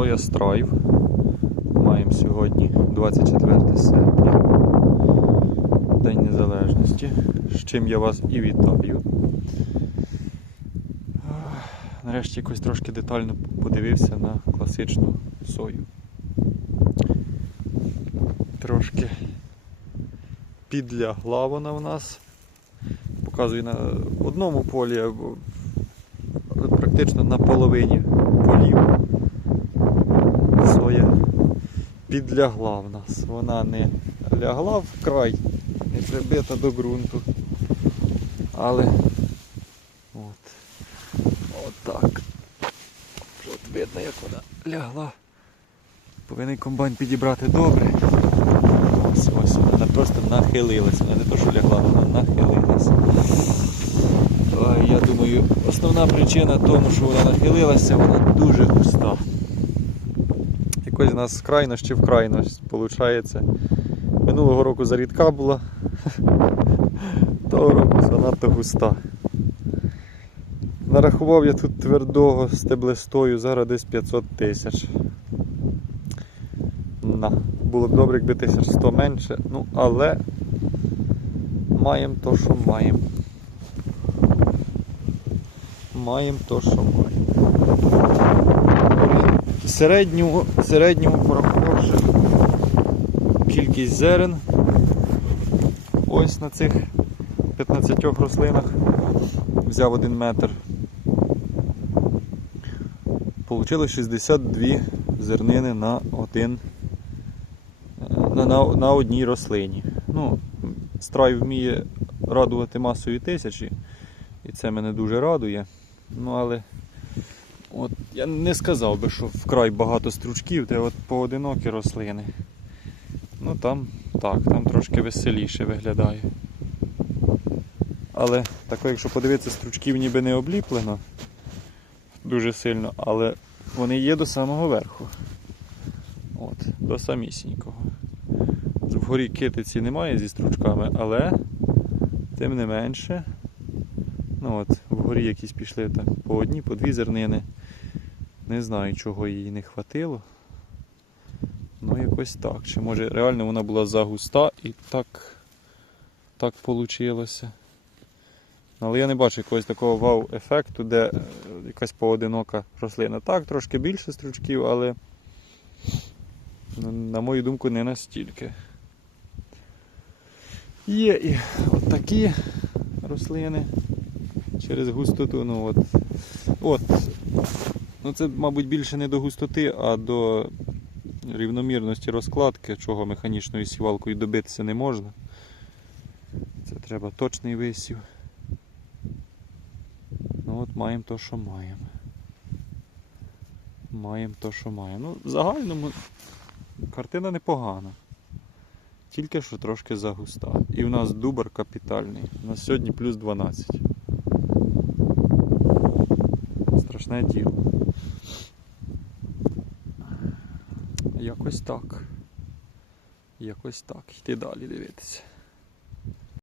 Соя Страйв. Маємо сьогодні 24 серпня, День Незалежності, з чим я вас і вітаю. Нарешті якось трошки детально подивився на класичну сою. Трошки підлягла вона в нас. Показую на одному полі, практично на половині полів. Підлягла в нас. Вона не лягла в край, не прибита до ґрунту. Але от, от так. От видно, як вона лягла. Повинен комбайн підібрати добре. Ось ось вона просто нахилилась. Вона не то, що лягла, вона нахилилась. Я думаю, основна причина тому, що вона нахилилася, вона дуже густа. Якось у нас з крайності в крайність виходить. Минулого року зарідка була, того року занадто густа. Нарахував я тут твердого стеблистою, зараз десь 500 тисяч. На. Було б добре, якби 1100 менше, ну але маємо то, що маємо. Маємо то, що маємо. Середньому, середньому порахувавши кількість зерен ось на цих 15 рослинах взяв 1 метр. Получилось 62 зернини на один на, на, на одній рослині. Ну, страй вміє радувати масою тисячі, і це мене дуже радує. Ну, але от, я не сказав би, що вкрай багато стручків, де от поодинокі рослини. Ну там так, там трошки веселіше виглядає. Але тако, якщо подивитися, стручків ніби не обліплено дуже сильно, але вони є до самого верху. От, до самісінького. Вгорі китиці немає зі стручками, але тим не менше. Ну от, вгорі якісь пішли там по одній, по дві зернини. Не знаю, чого їй не хватило. Ну, якось так. Чи може реально вона була загуста і так так вийшло. Але я не бачу якогось такого вау-ефекту, де е, якась поодинока рослина. Так, трошки більше стручків, але ну, на мою думку не настільки. Є і от такі рослини через густоту. Ну, от, от. Ну, це, мабуть, більше не до густоти, а до рівномірності розкладки, чого механічною сівалкою добитися не можна. Це треба точний висів. Ну от маємо то, що маємо. Маємо то, що маємо. Ну, в загальному картина непогана. Тільки що трошки загуста. І в нас дубар капітальний. У нас сьогодні плюс 12. Страшне діло. Якось так. Якось так. Йти далі дивитися.